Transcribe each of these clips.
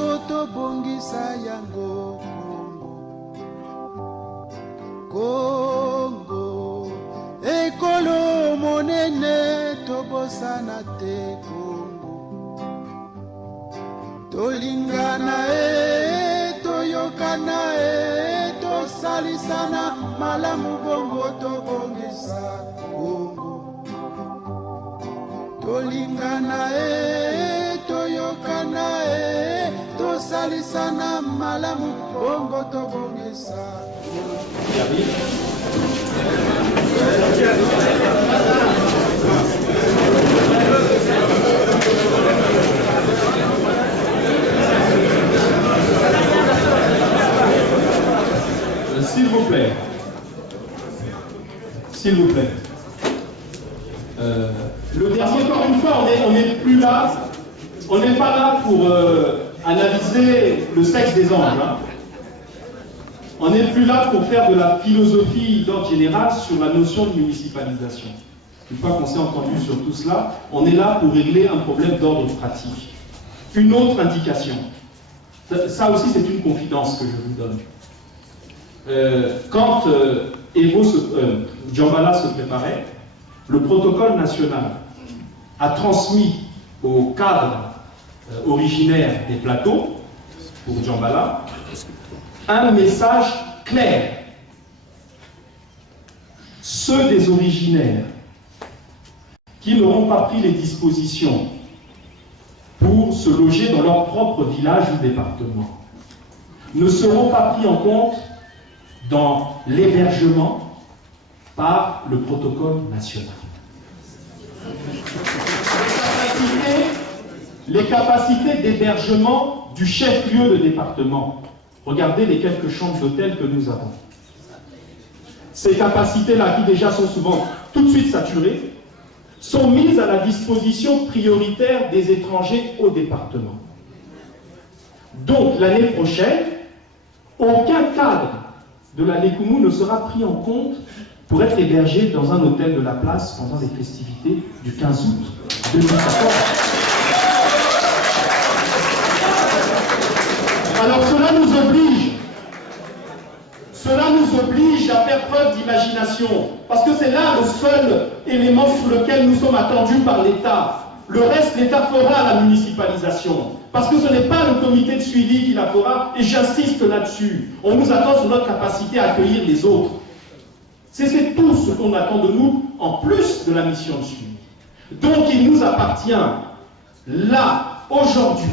nyonso tobongisa yango Kongo ekolo monene tobosana te Kongo tolingana toyokana tosalisana malamu bongo tobongisa Kongo tolingana toyokana tosalisana malamu bongo tobongisa S'il vous plaît. S'il vous plaît. Le dernier, encore une fois, on n'est plus là. On n'est pas là pour analyser le sexe des anges. Hein. On n'est plus là pour faire de la philosophie d'ordre général sur la notion de municipalisation. Une fois qu'on s'est entendu sur tout cela, on est là pour régler un problème d'ordre pratique. Une autre indication. Ça aussi, c'est une confidence que je vous donne. Quand Djambala se préparait, le protocole national a transmis au cadre originaire des plateaux, pour Djambala, un message clair. Ceux des originaires qui n'auront pas pris les dispositions pour se loger dans leur propre village ou département ne seront pas pris en compte dans l'hébergement par le protocole national. Les capacités d'hébergement du chef-lieu de département. Regardez les quelques chambres d'hôtel que nous avons. Ces capacités-là, qui déjà sont souvent tout de suite saturées, sont mises à la disposition prioritaire des étrangers au département. Donc, l'année prochaine, aucun cadre de la Lékoumou ne sera pris en compte pour être hébergé dans un hôtel de la place pendant les festivités du 15 août 2014. Alors cela nous oblige à faire preuve d'imagination, parce que c'est là le seul élément sur lequel nous sommes attendus par l'État. Le reste, l'État fera la municipalisation. Parce que ce n'est pas le comité de suivi qui la fera, et j'insiste là-dessus. On nous attend sur notre capacité à accueillir les autres. C'est tout ce qu'on attend de nous, en plus de la mission de suivi. Donc il nous appartient, là, aujourd'hui,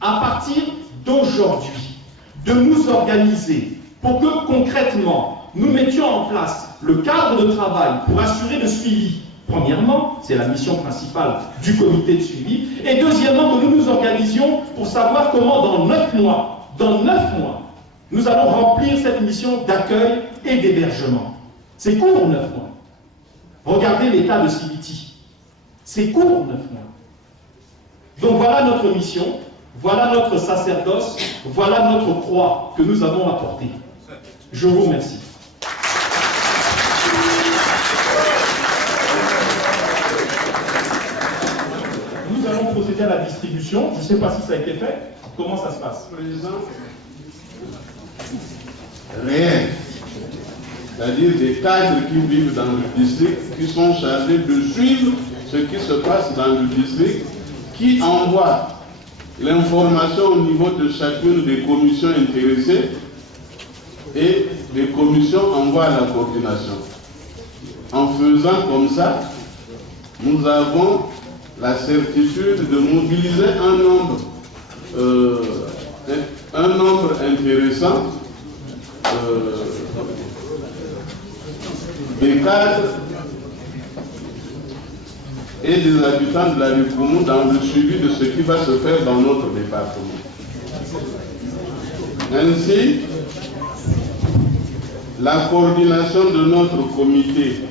à partir d'aujourd'hui, de nous organiser pour que, concrètement, nous mettions en place le cadre de travail pour assurer le suivi. Premièrement, c'est la mission principale du comité de suivi. Et deuxièmement, que nous nous organisions pour savoir comment, dans 9 mois, nous allons remplir cette mission d'accueil et d'hébergement. C'est court, 9 mois. Regardez l'état de Sibiti. C'est court, 9 mois. Donc voilà notre mission, voilà notre sacerdoce, voilà notre croix que nous avons apportée. Je vous remercie. Nous allons procéder à la distribution. Je ne sais pas si ça a été fait. Comment ça se passe? Président, rien. C'est-à-dire des cadres qui vivent dans le district, qui sont chargés de suivre ce qui se passe dans le district, qui envoient l'information au niveau de chacune des commissions intéressées, et les commissions envoient la coordination. En faisant comme ça, nous avons la certitude de mobiliser un nombre intéressant des cadres et des habitants de la Lékoumou dans le suivi de ce qui va se faire dans notre département. Ainsi, la coordination de notre comité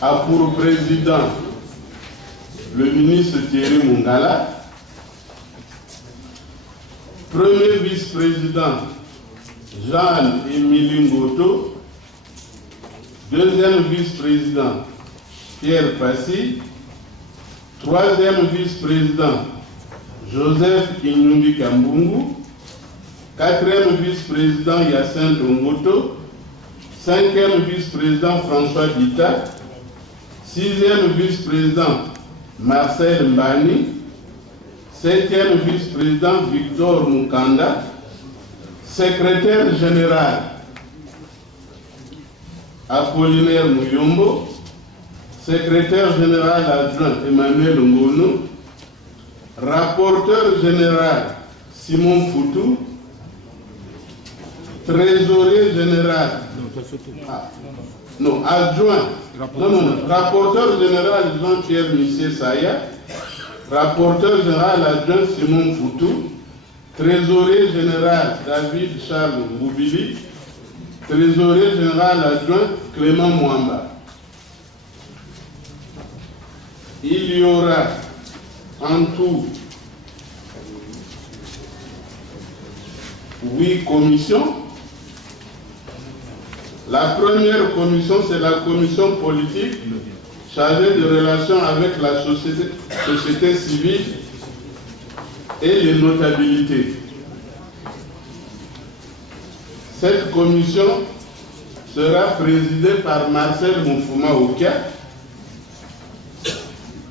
a pour président le ministre Thierry Mungala, premier vice-président Jean-Émilie Ngoto, deuxième vice-président Pierre Passy, troisième vice-président Joseph Inyumbi Kambungu. 4e vice-président Yacine Dongoto. 5e vice-président François Dita. 6e vice-président Marcel Mbani. 7e vice-président Victor Mukanda. Secrétaire général Apollinaire Mouyombo. Secrétaire général adjoint Emmanuel Ngono. Rapporteur général Simon Foutou. Trésorier général. Adjoint. Rapporteur général Jean-Pierre Missier Saya. Rapporteur général adjoint Simon Foutou. Trésorier général David Charles Moubili. Trésorier général adjoint Clément Mwamba. Il y aura en tout 8 commissions. La première commission, c'est la commission politique chargée de relations avec la société civile et les notabilités. Cette commission sera présidée par Marcel Moufouma Oukia.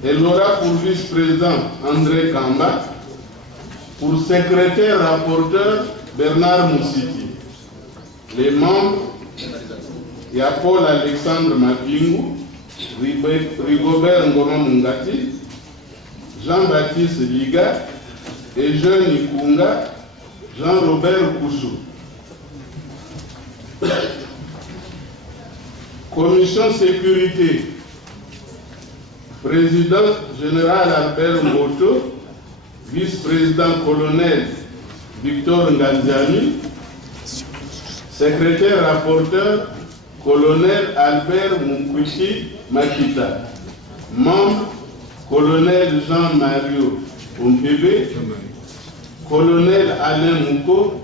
Elle aura pour vice-président André Kamba, pour secrétaire rapporteur Bernard Moussiti. Les membres, il y a Paul-Alexandre Mapingu, Rigobert Ngoma Mungati, Jean-Baptiste Liga et Jean Ikunga, Jean-Robert Koussou. Commission sécurité. Président général Albert Moto, vice-président colonel Victor Nganzani, secrétaire rapporteur colonel Albert Moukwiti Makita, membre colonel Jean-Mario Ompebe, colonel Alain Mouko,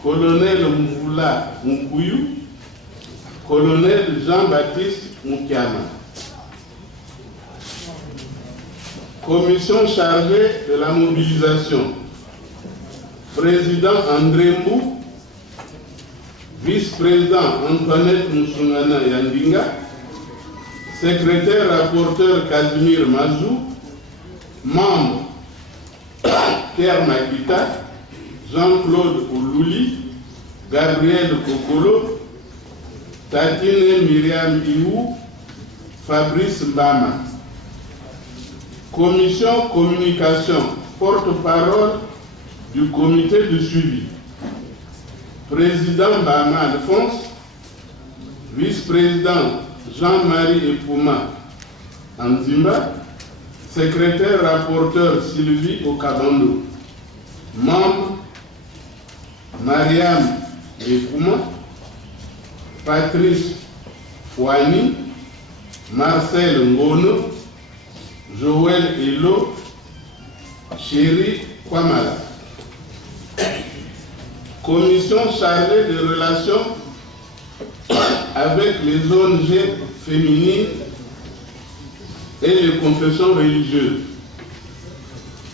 colonel Mvoula Moukouyou, colonel Jean-Baptiste Moukiama. Commission chargée de la mobilisation. Président André Mbou, vice-président Antoinette Moussungana Yandinga, secrétaire rapporteur Casimir Mazou, membre Pierre Makita, Jean-Claude Oulouli, Gabriel Kokolo, Tatine Myriam Iou, Fabrice Mbama. Commission communication, porte-parole du comité de suivi. Président Mbama Alphonse, vice-président Jean-Marie Epouma Anzimba, secrétaire rapporteur Sylvie Okabando, membre Mariam Epouma, Patrice Fouani, Marcel Ngono, Joël Elo, Chéri Kwamala. Commission chargée de relations avec les ONG féminines et les confessions religieuses.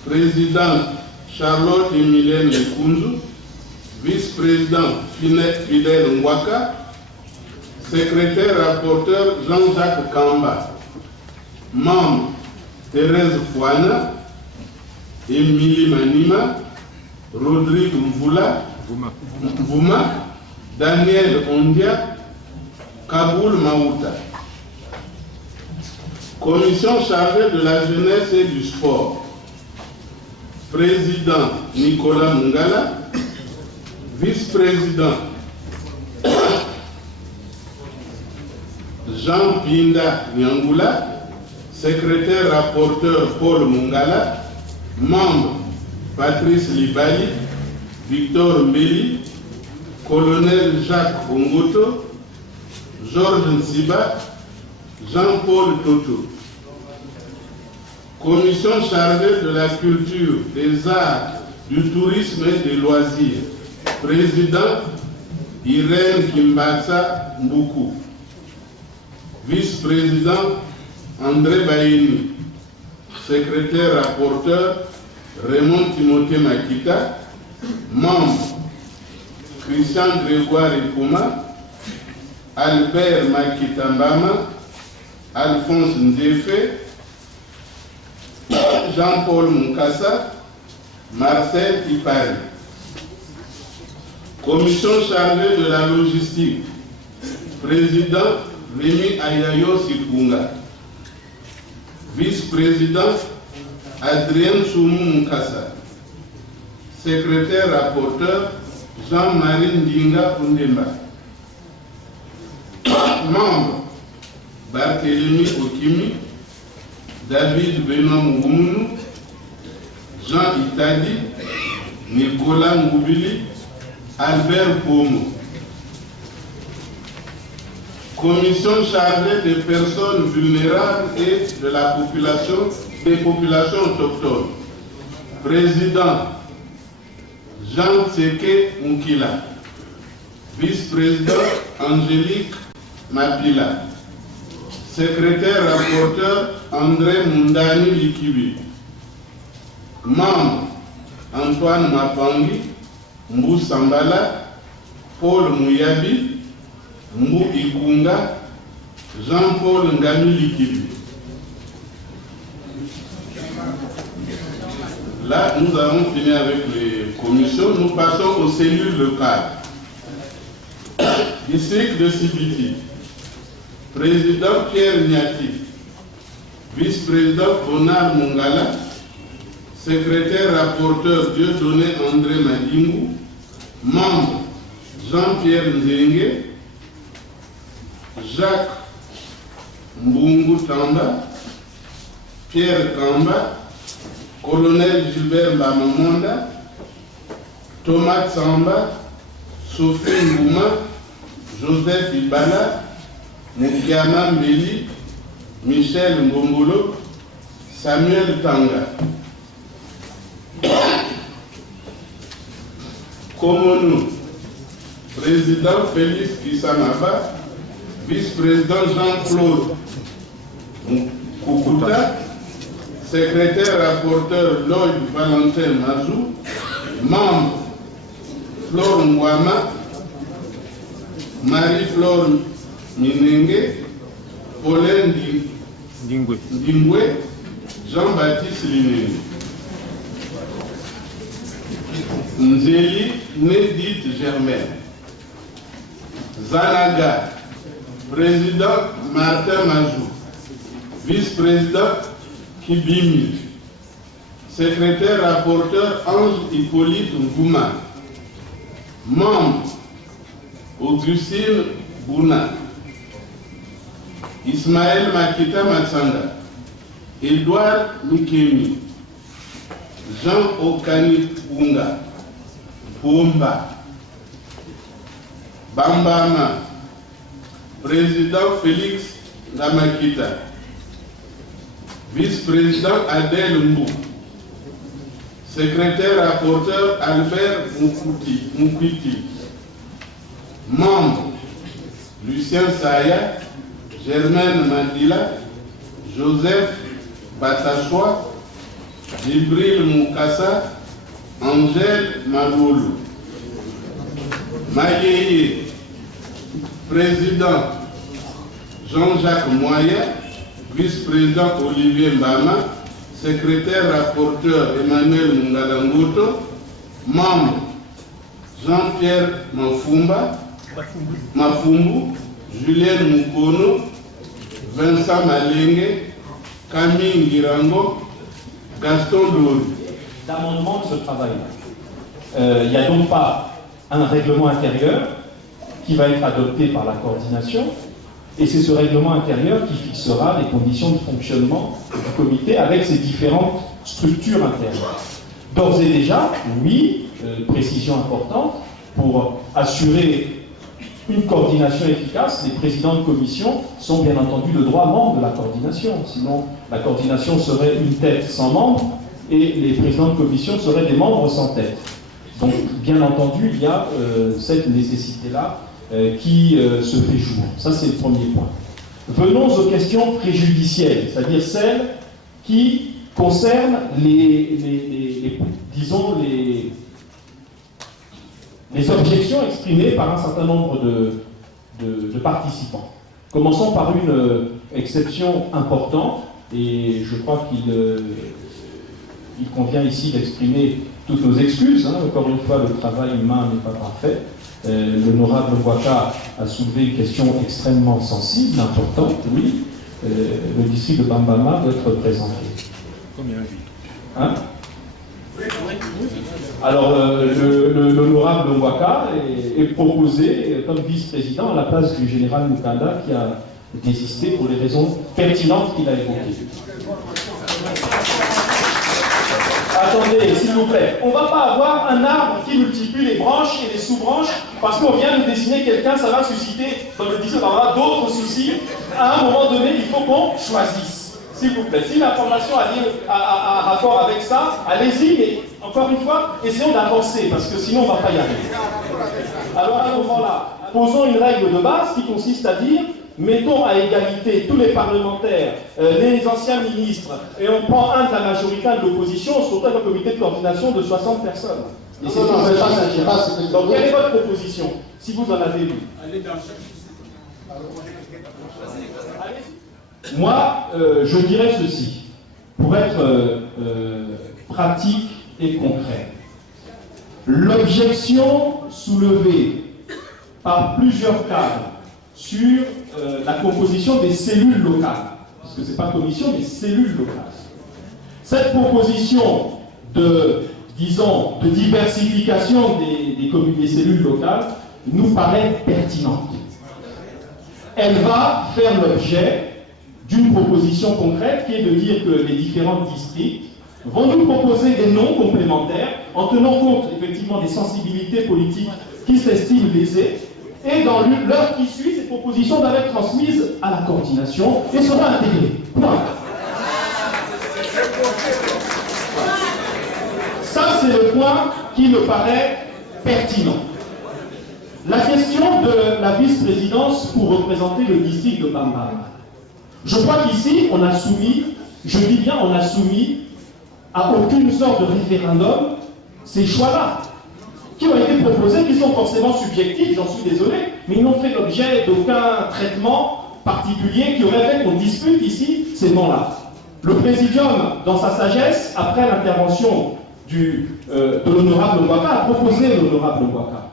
Président Charlotte Emilienne Lekunzu, vice-président Fidèle Ngwaka, secrétaire rapporteur Jean-Jacques Kamba, membre Thérèse Fouana, Émilie Manima, Rodrigue Mvouma, Daniel Ondia, Kaboul Maouta. Commission chargée de la jeunesse et du sport. Président Nicolas Mungala, vice-président Jean Pinda Nyangula, secrétaire rapporteur Paul Mungala, membre Patrice Libali, Victor Mbeli, colonel Jacques Ongoto, Georges Nsiba, Jean-Paul Toto. Commission chargée de la culture, des arts, du tourisme et des loisirs. Président Irène Kimbatsa Mboukou. Vice-président André Baïni. Secrétaire rapporteur Raymond Timothée Makita. Membre, Christian Grégoire Ipuma, Albert Makita Mbama, Alphonse Ndéfé, Jean-Paul Mukasa, Marcel Ipari. Commission chargée de la logistique, président Rémi Ayayo Sikunga. Vice-président Adrien Soumou Mukasa. Secrétaire rapporteur Jean-Marie Ndinga Undemba. Membre Barthélémy Okimi, David Benoît Moumounu, Jean Itadi, Nicolas Ngoubili, Albert Pomo. Commission chargée des personnes vulnérables et de la population, des populations autochtones. Président Jean Tseke Moukila. Vice-président Angélique Mapila. Secrétaire rapporteur André Mundani Likibi. Membre Antoine Mapangi, Mbou Sambala, Paul Mouyabi, Mbou Ikunga, Jean-Paul Ngami Likibi. Là, nous avons fini avec les commissions. Nous passons aux cellules locales. District de Sibiti. Président Pierre Niati. Vice-président Bonar Mungala. Secrétaire rapporteur Dieudonné André Madingou. Membre Jean-Pierre Nzenge. Jacques Mbungu Tamba. Pierre Kamba. Colonel Gilbert Bamamonda, Thomas Samba, Sophie Ngouma, Joseph Ibala, Mukiama Mbeli, Michel Ngombolo, Samuel Tanga. Komonou, président Félix Kissamaba, vice-président Jean-Claude Kukuta, secrétaire rapporteur Lloyd Valentin Mazou, membre Flore Ngwama, Marie-Flore Minenge, Pauline Dingwe, Jean-Baptiste Linenge. Nzeli Nédite Germaine. Zanaga, président Martin Mazou, vice-président Kibimi, secrétaire rapporteur Ange Hippolyte Ngouma, membre Augustine Bouna, Ismaël Makita Matsanga, Edouard Mikemi, Jean Okani Bunga, Bomba, Bambama, président Félix Namakita, vice-président Adèle Mbou, secrétaire rapporteur Albert Moukwiti, membre Lucien Saya, Germaine Mandila, Joseph Batachois, Jibril Moukassa, Angèle Malolo. Mayeye, président Jean-Jacques Moya, vice-président Olivier Mbama, secrétaire rapporteur Emmanuel Mungalangoto, membre Jean-Pierre Mafumbu, Julien Mukono, Vincent Malenge, Camille Ngirango, Gaston Dori. D'amendement de ce travail-là. Il n'y a donc pas un règlement intérieur qui va être adopté par la coordination, et c'est ce règlement intérieur qui fixera les conditions de fonctionnement du comité avec ses différentes structures internes. D'ores et déjà, oui, précision importante, pour assurer une coordination efficace, les présidents de commission sont bien entendu de droit membre de la coordination, sinon la coordination serait une tête sans membre et les présidents de commission seraient des membres sans tête. Donc, bien entendu, il y a cette nécessité-là qui se fait jour. Ça, c'est le premier point. Venons aux questions préjudicielles, c'est-à-dire celles qui concerne disons, les objections exprimées par un certain nombre de participants. Commençons par une exception importante, et je crois qu'il convient ici d'exprimer toutes nos excuses. Encore une fois, le travail humain n'est pas parfait. L'honorable Mbouaka a soulevé une question extrêmement sensible, importante, oui. Le district de Bambama doit être représenté. Hein? Alors, l'honorable Mbouaka est proposé comme vice-président à la place du général Mukanda qui a désisté pour les raisons pertinentes qu'il a évoquées. Attendez, s'il vous plaît, on ne va pas avoir un arbre qui multiplie les branches et les sous-branches parce qu'on vient de dessiner quelqu'un, ça va susciter dans le district d'autres soucis. À un moment donné, il faut qu'on choisisse. S'il vous plaît, si l'information a rapport avec ça, allez-y, mais encore une fois, essayons d'avancer, parce que sinon on ne va pas y arriver. Alors à ce moment-là, posons une règle de base qui consiste à dire, mettons à égalité tous les parlementaires, les anciens ministres, et on prend un de la majorité, un de l'opposition, on se retrouve avec un comité de coordination de 60 personnes. Et c'est pas. Donc quelle est votre proposition, si vous en avez vu? Moi, je dirais ceci, pour être pratique et concret. L'objection soulevée par plusieurs cadres sur la composition des cellules locales, parce que ce n'est pas commission, mais cellules locales. Cette proposition de diversification des cellules locales nous paraît pertinente. Elle va faire l'objet d'une proposition concrète qui est de dire que les différents districts vont nous proposer des noms complémentaires en tenant compte effectivement des sensibilités politiques qui s'estiment lésées, et dans l'heure qui suit, cette proposition doit être transmise à la coordination et sera intégrée. Point. Ça, c'est le point qui me paraît pertinent. La question de la vice-présidence pour représenter le district de Bambam. Je crois qu'ici, on a soumis, je dis bien on a soumis à aucune sorte de référendum ces choix-là, qui ont été proposés, qui sont forcément subjectifs, j'en suis désolé, mais ils n'ont fait l'objet d'aucun traitement particulier qui aurait fait qu'on dispute ici ces noms-là. Le Présidium, dans sa sagesse, après l'intervention de l'honorable Mbouaka, a proposé l'honorable Mbouaka,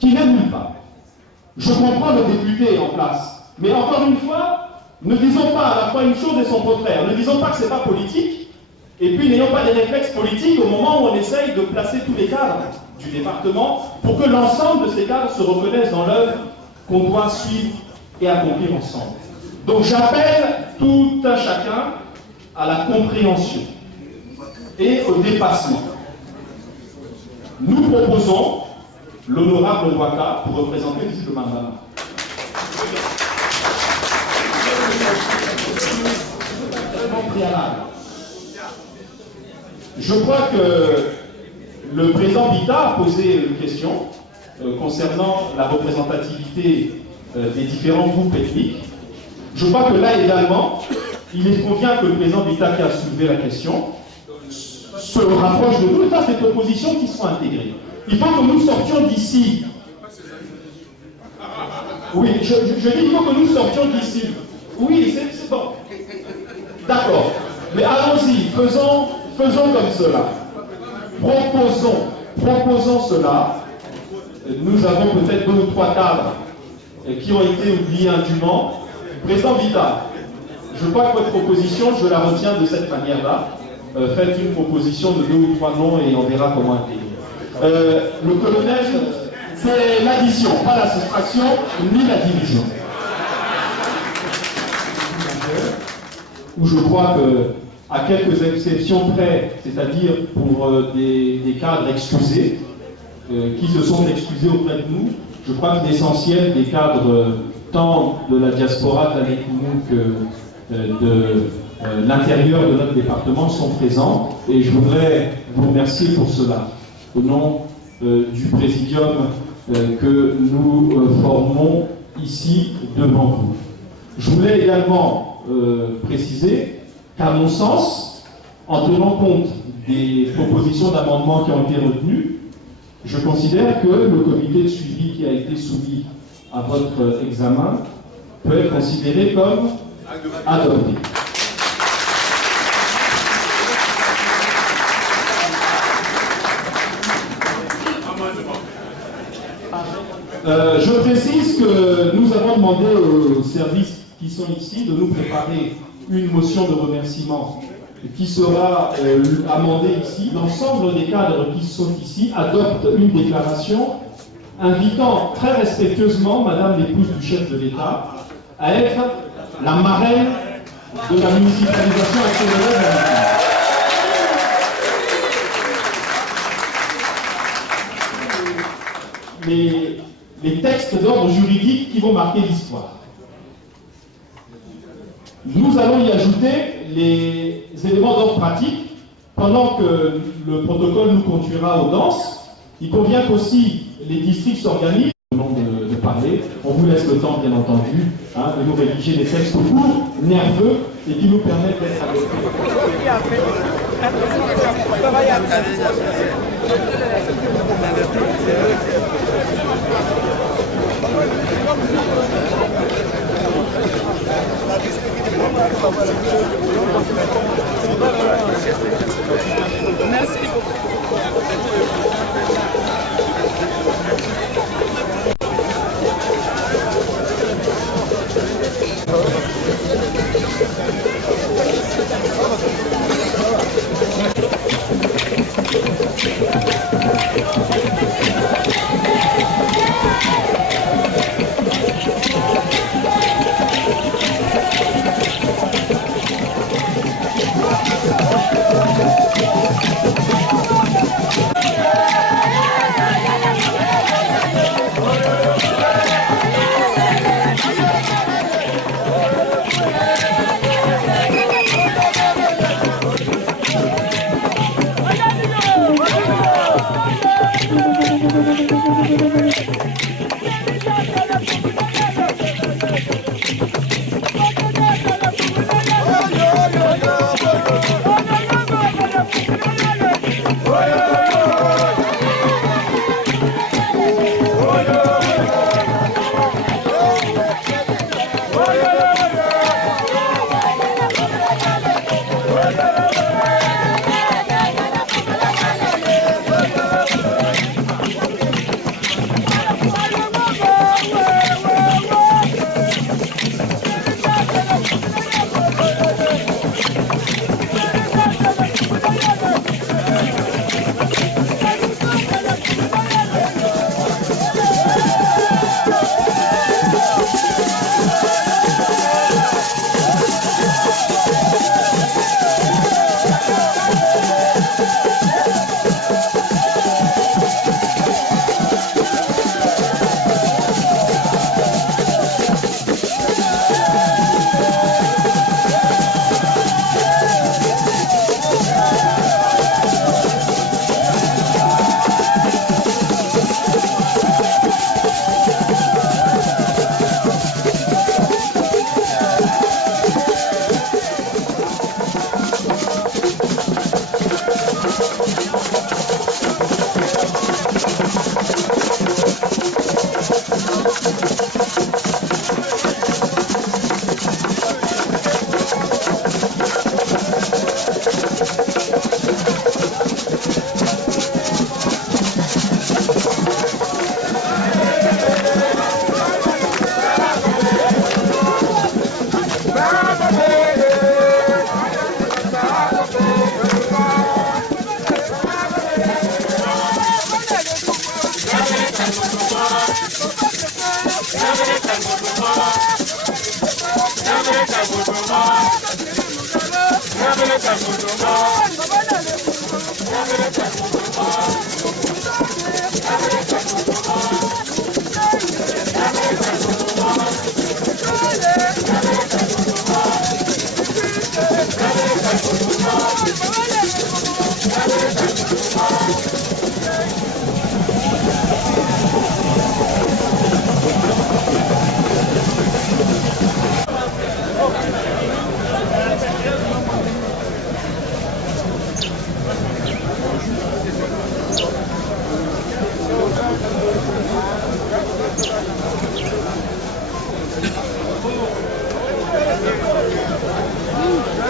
qui n'est nulle part. Je comprends le député en place, mais encore une fois, ne disons pas à la fois une chose et son contraire. Ne disons pas que ce n'est pas politique, et puis n'ayons pas des réflexes politiques au moment où on essaye de placer tous les cadres du département pour que l'ensemble de ces cadres se reconnaissent dans l'œuvre qu'on doit suivre et accomplir ensemble. Donc j'appelle tout un chacun à la compréhension et au dépassement. Nous proposons l'honorable Mbouaka pour représenter le district de Bambama. Je crois que le président Bita a posé une question concernant la représentativité des différents groupes ethniques. Je crois que là également, il convient que le président Bita qui a soulevé la question se rapproche de nous et fasse des propositions qui seront intégrées. Il faut que nous sortions d'ici. Oui, je dis qu'il faut que nous sortions d'ici. Oui, c'est bon. D'accord. Mais allons-y, faisons comme cela. Proposons cela. Nous avons peut-être 2 ou 3 cadres qui ont été oubliés indûment. Président Vita, je crois que votre proposition, je la retiens de cette manière-là. Faites une proposition de 2 ou 3 noms et on verra comment intégrer. Le colonel, c'est l'addition, pas la soustraction, ni la division. Où je crois que, à quelques exceptions près, c'est-à-dire pour des cadres excusés, qui se sont excusés auprès de nous, je crois que l'essentiel des cadres, tant de la diaspora de la Mécoumou que de l'intérieur de notre département, sont présents. Et je voudrais vous remercier pour cela, au nom du présidium que nous formons ici devant vous. Je voulais également préciser qu'à mon sens, en tenant compte des propositions d'amendement qui ont été retenues, je considère que le comité de suivi qui a été soumis à votre examen peut être considéré comme adopté. Je précise que nous avons demandé aux services qui sont ici de nous préparer une motion de remerciement qui sera amendée ici. L'ensemble des cadres qui sont ici adoptent une déclaration invitant très respectueusement Madame l'épouse du chef de l'État à être la marraine de la municipalisation accélérée de la ville. Les textes d'ordre juridique qui vont marquer l'histoire. Nous allons y ajouter les éléments d'ordre pratique. Pendant que le protocole nous conduira aux danses, il convient qu'aussi les districts s'organisent. De parler, on vous laisse le temps, bien entendu, de nous rédiger des textes courts, nerveux, et qui nous permettent d'être adoptés. Merci beaucoup.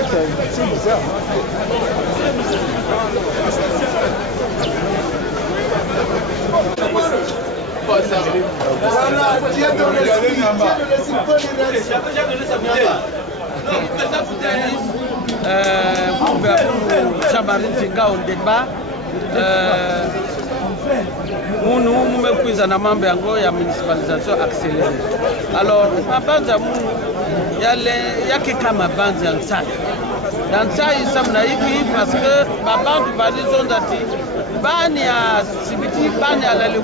C'est bizarre. Nous mettons en mambo ya municipalisation accélérée. Alors, mabanza munu yake kama banza nsai. Nsai samna hiki parce que mabandu balizondati bani ya sibiti bani ala le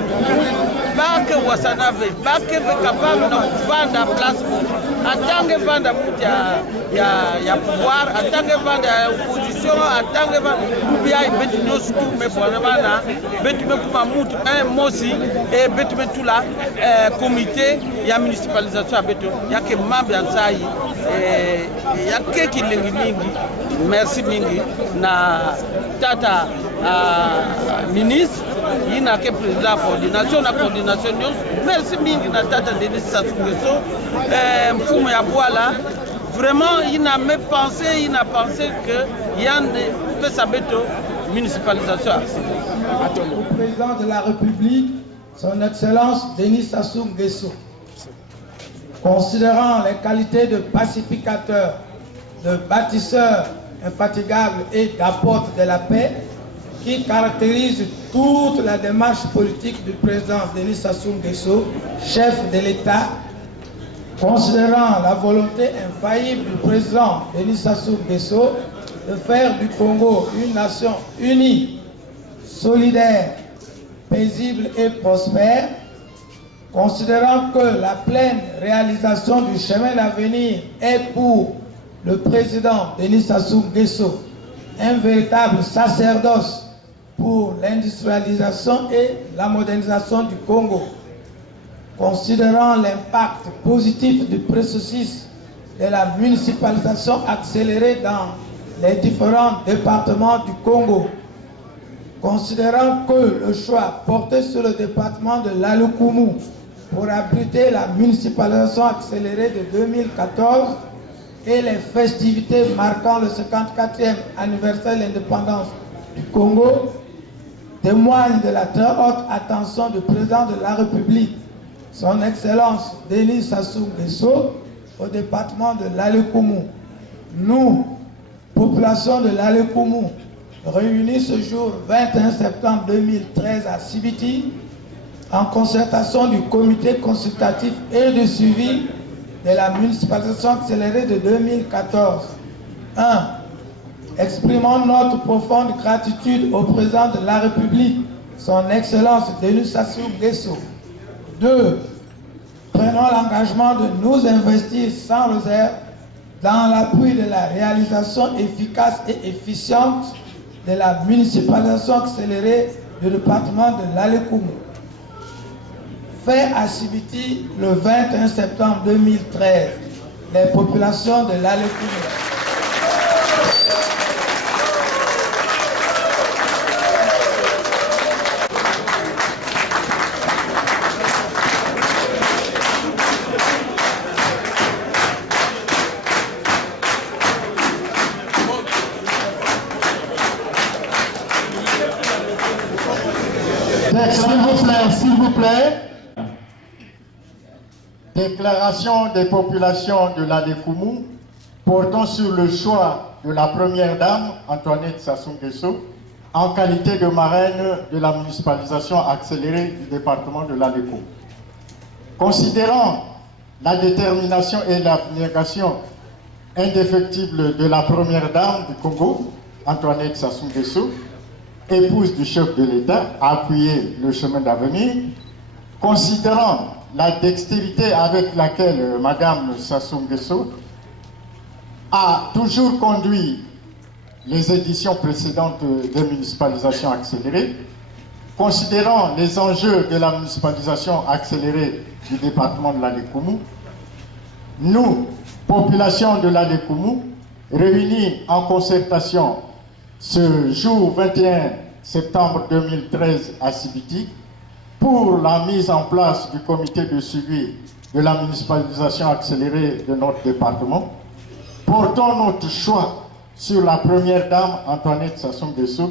bake wasanave bake capable na kuvanda place atange vanda muti ya pouvoir atange vanda ya opposition atange vanda ubia beti nyosu me bona bana beti me kuma muti mosi et beti me tula comité ya municipalisation abeto yake mambo ya nsai yake kilingi mingi. Merci mingi na tata ministre ina ke président coordination news. Merci mingi na tata Denis Sassou Nguesso mfumo ya Bwala. Vraiment il n'a même pensé que Yann Pesabeto municipalisation accélérée. Au président de la République, son Excellence Denis Sassou Nguesso, considérant les qualités de pacificateur, de bâtisseur infatigable et d'apôtre de la paix qui caractérise toute la démarche politique du président Denis Sassou Nguesso, chef de l'État, considérant la volonté infaillible du président Denis Sassou Nguesso de faire du Congo une nation unie, solidaire, paisible et prospère, considérant que la pleine réalisation du chemin d'avenir est pour le président Denis Sassou Nguesso un véritable sacerdoce pour l'industrialisation et la modernisation du Congo, considérant l'impact positif du processus de la municipalisation accélérée dans les différents départements du Congo, considérant que le choix porté sur le département de l'Alukumu pour abriter la municipalisation accélérée de 2014 et les festivités marquant le 54e anniversaire de l'indépendance du Congo témoignent de la très haute attention du président de la République, son Excellence Denis Sassou Nguesso, au département de l'Alukumu. Nous, population de l'Alukumu, réunis ce jour 21 septembre 2013 à Sibiti, en concertation du comité consultatif et de suivi de la municipalisation accélérée de 2014. 1. Exprimons notre profonde gratitude au président de la République, son Excellence Denis Sassou Nguesso. 2. Prenons l'engagement de nous investir sans réserve dans l'appui de la réalisation efficace et efficiente de la municipalisation accélérée du département de l'Alukumu. Fait à Sibiti le 21 septembre 2013, les populations de l'Alukumu. S'il vous plaît. Déclaration des populations de l'Alukumu portant sur le choix de la première dame, Antoinette Sassou Nguesso, en qualité de marraine de la municipalisation accélérée du département de l'Alukumu. Considérant la détermination et l'abnégation indéfectible de la première dame du Congo, Antoinette Sassou Nguesso, épouse du chef de l'État, à appuyer le chemin d'avenir, considérant la dextérité avec laquelle Madame Sassou Nguesso a toujours conduit les éditions précédentes de municipalisation accélérée, considérant les enjeux de la municipalisation accélérée du département de l'Alukumu, nous, population de l'Alukumu, réunis en concertation ce jour 21 septembre 2013 à Sibiti, pour la mise en place du comité de suivi de la municipalisation accélérée de notre département, portons notre choix sur la première dame Antoinette Sassou Nguesso,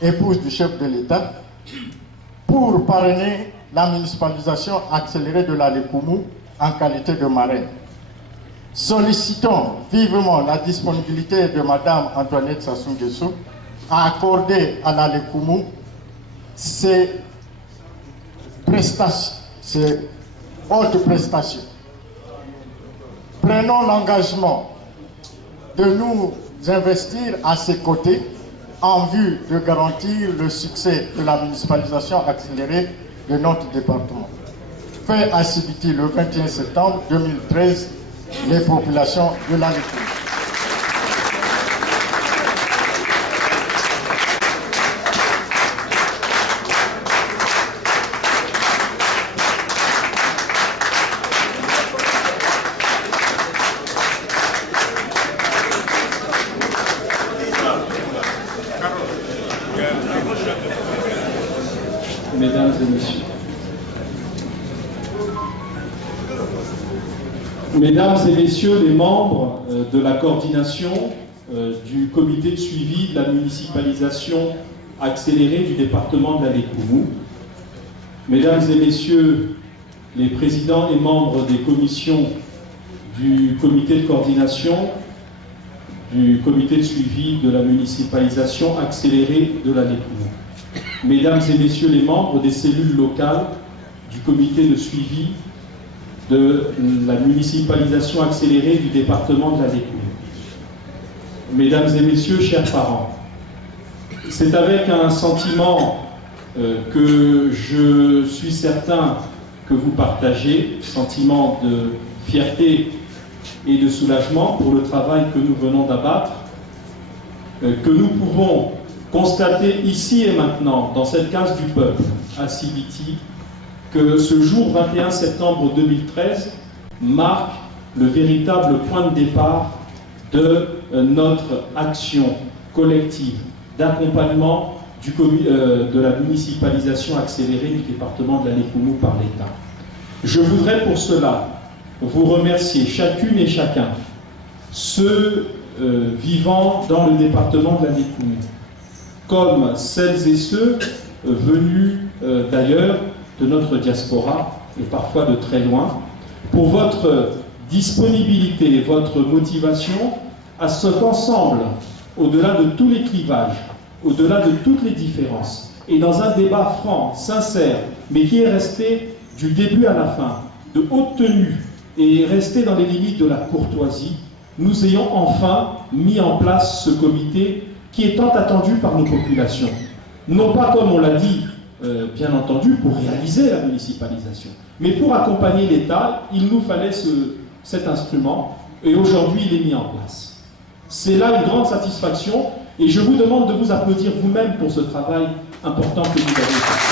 épouse du chef de l'État, pour parrainer la municipalisation accélérée de la Lékoumou en qualité de marraine. Sollicitons vivement la disponibilité de Madame Antoinette Sassou Nguesso à accorder à la Lékoumou ces prestations, ces hautes prestations. Prenons l'engagement de nous investir à ses côtés en vue de garantir le succès de la municipalisation accélérée de notre département. Fait à Sibiti le 21 septembre 2013, les populations de la République. Mesdames et messieurs. Mesdames et messieurs les membres de la coordination du comité de suivi de la municipalisation accélérée du département de la Lékoumou, Mesdames et messieurs les présidents et membres des commissions du comité de coordination du comité de suivi de la municipalisation accélérée de la Lékoumou, Mesdames et messieurs les membres des cellules locales du comité de suivi de la municipalisation accélérée du département de la Lékoumou, Mesdames et messieurs, chers parents, c'est avec un sentiment que je suis certain que vous partagez, sentiment de fierté et de soulagement pour le travail que nous venons d'abattre, que nous pouvons constater ici et maintenant, dans cette case du peuple, à Sibiti, que ce jour 21 septembre 2013 marque le véritable point de départ de notre action collective d'accompagnement de la municipalisation accélérée du département de la Lékoumou par l'État. Je voudrais pour cela vous remercier chacune et chacun, ceux vivant dans le département de la Lékoumou, comme celles et ceux venus d'ailleurs de notre diaspora et parfois de très loin, pour votre disponibilité et votre motivation à ce qu'ensemble, au-delà de tous les clivages, au-delà de toutes les différences, et dans un débat franc, sincère, mais qui est resté du début à la fin, de haute tenue et resté dans les limites de la courtoisie, nous ayons enfin mis en place ce comité qui est tant attendu par nos populations. Non pas, comme on l'a dit, bien entendu, pour réaliser la municipalisation, mais pour accompagner l'État, il nous fallait cet instrument, et aujourd'hui il est mis en place. C'est là une grande satisfaction, et je vous demande de vous applaudir vous-même pour ce travail important que vous avez fait.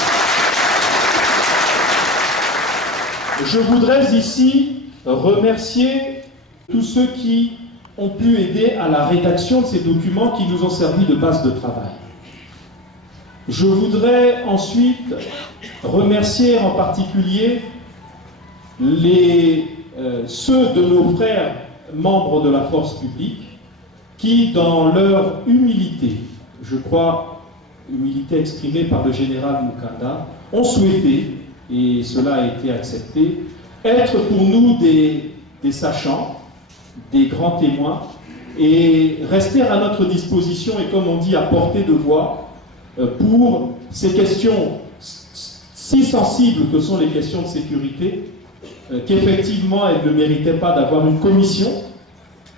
Je voudrais ici remercier tous ceux qui ont pu aider à la rédaction de ces documents qui nous ont servi de base de travail. Je voudrais ensuite remercier en particulier ceux de nos frères membres de la force publique qui, dans leur humilité, je crois, humilité exprimée par le général Mukanda, ont souhaité, et cela a été accepté, être pour nous des sachants, des grands témoins, et rester à notre disposition et, comme on dit, à portée de voix pour ces questions si sensibles que sont les questions de sécurité, qu'effectivement elles ne méritaient pas d'avoir une commission,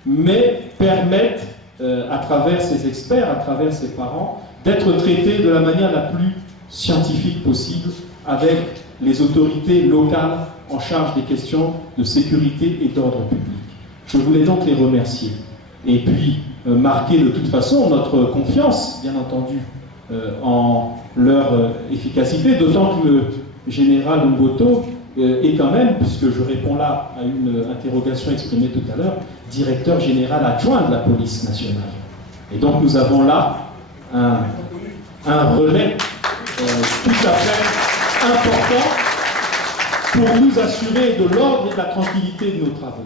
mais permettent, à travers ces experts, à travers ces parents, d'être traités de la manière la plus scientifique possible avec les autorités locales en charge des questions de sécurité et d'ordre public. Je voulais donc les remercier. Et puis, marquer de toute façon notre confiance, bien entendu, en leur efficacité, d'autant que le général Mboto est quand même, puisque je réponds là à une interrogation exprimée tout à l'heure, directeur général adjoint de la police nationale. Et donc nous avons là un relais tout à fait important pour nous assurer de l'ordre et de la tranquillité de nos travaux.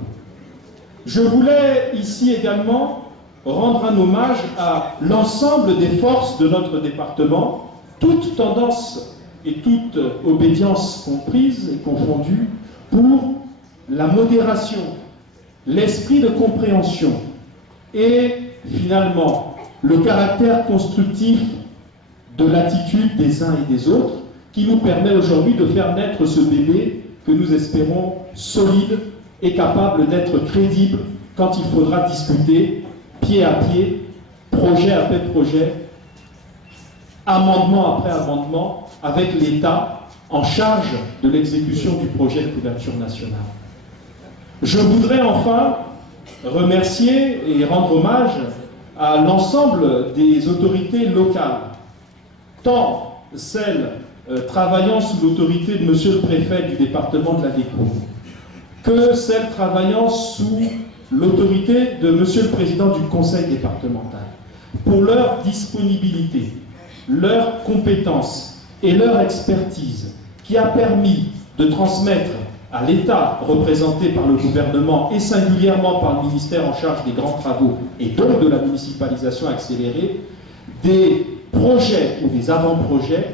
Je voulais ici également rendre un hommage à l'ensemble des forces de notre département, toutes tendances et toute obédience comprises et confondues, pour la modération, l'esprit de compréhension et finalement le caractère constructif de l'attitude des uns et des autres qui nous permet aujourd'hui de faire naître ce bébé que nous espérons solide et capable d'être crédible quand il faudra discuter pied à pied, projet après projet, amendement après amendement, avec l'État en charge de l'exécution du projet de couverture nationale. Je voudrais enfin remercier et rendre hommage à l'ensemble des autorités locales, tant celles travaillant sous l'autorité de Monsieur le Préfet du département de la Découvre, que celles travaillant sous l'autorité de Monsieur le Président du Conseil départemental, pour leur disponibilité, leur compétence et leur expertise, qui a permis de transmettre à l'État, représenté par le gouvernement et singulièrement par le ministère en charge des grands travaux et donc de la municipalisation accélérée, des projets ou des avant-projets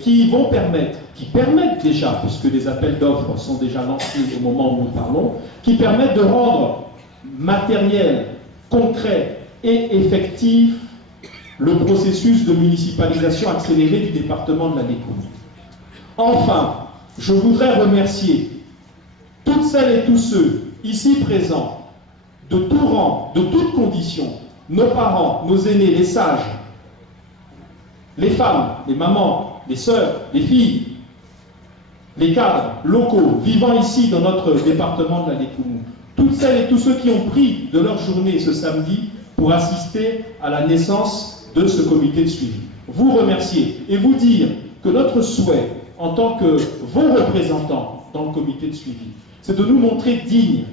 qui permettent déjà, puisque les appels d'offres sont déjà lancés au moment où nous parlons, qui permettent de rendre matériel, concret et effectif le processus de municipalisation accélérée du département de la Découvre. Enfin, je voudrais remercier toutes celles et tous ceux ici présents, de tout rang, de toutes conditions, nos parents, nos aînés, les sages, les femmes, les mamans, les sœurs, les filles, les cadres locaux vivant ici dans notre département de la Découvre, toutes celles et tous ceux qui ont pris de leur journée ce samedi pour assister à la naissance de ce comité de suivi. Vous remercier et vous dire que notre souhait en tant que vos représentants dans le comité de suivi, c'est de nous montrer dignes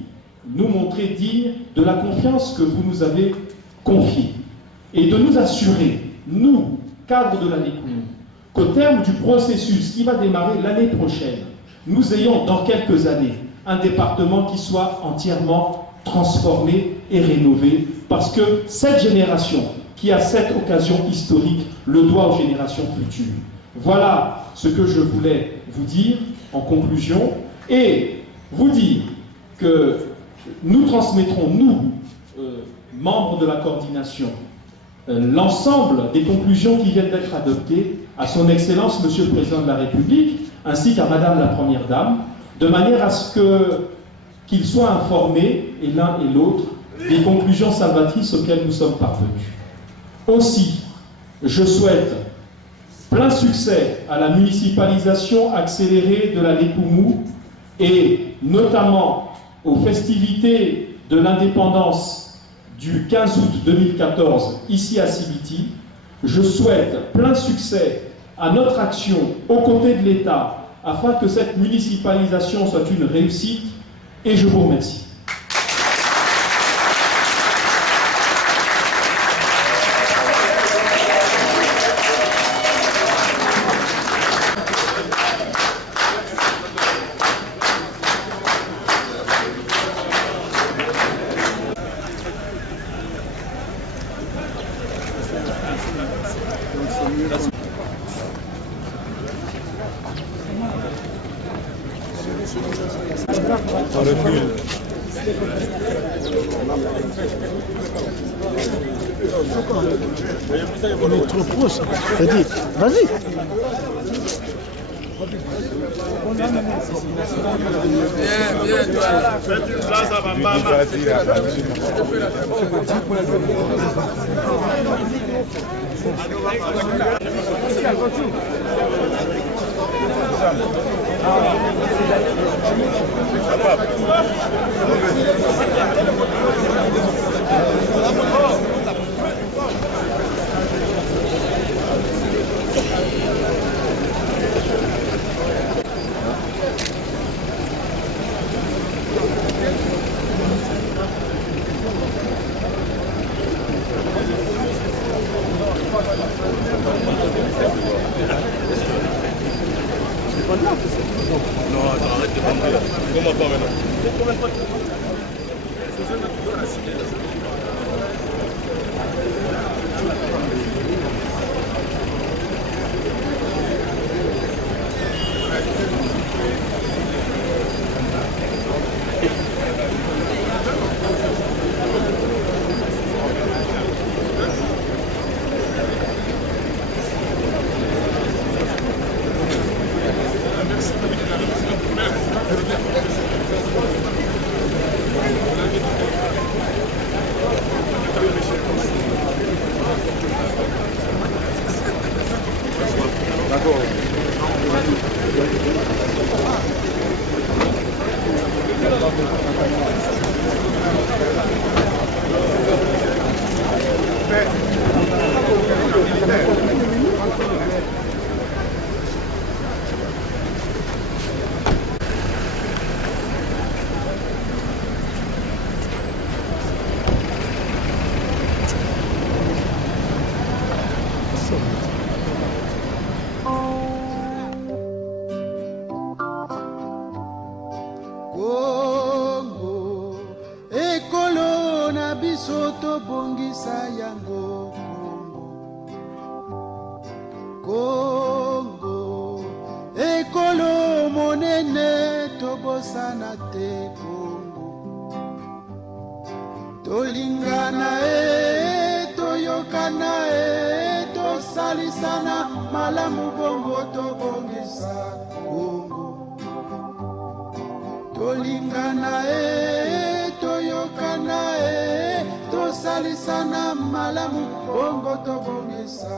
de la confiance que vous nous avez confiée et de nous assurer, nous, cadres de l'année commune, qu'au terme du processus qui va démarrer l'année prochaine, nous ayons dans quelques années un département qui soit entièrement transformé et rénové, parce que cette génération qui a cette occasion historique le doit aux générations futures. Voilà ce que je voulais vous dire en conclusion, et vous dire que nous transmettrons, nous, membres de la coordination, l'ensemble des conclusions qui viennent d'être adoptées à son Excellence Monsieur le Président de la République, ainsi qu'à Madame la Première Dame, de manière à ce qu'ils soient informés, et l'un et l'autre, des conclusions salvatrices auxquelles nous sommes parvenus. Aussi, je souhaite plein succès à la municipalisation accélérée de la Lécoumou et notamment aux festivités de l'indépendance du 15 août 2014 ici à Sibiti. Je souhaite plein succès à notre action aux côtés de l'État afin que cette municipalisation soit une réussite, et je vous remercie. On est trop proche. Vas-y, vas-y. Bien, toi. Faites une place à ma maman. Non, attends, arrête de prendre. Comment pas maintenant? tobongisa yango Congo ekolo monene tobosana te Congo tolingana toyokana tosalisana malamu bongo tobongisa Congo tolingana toyokana tosalisana malamu bongo tobongisa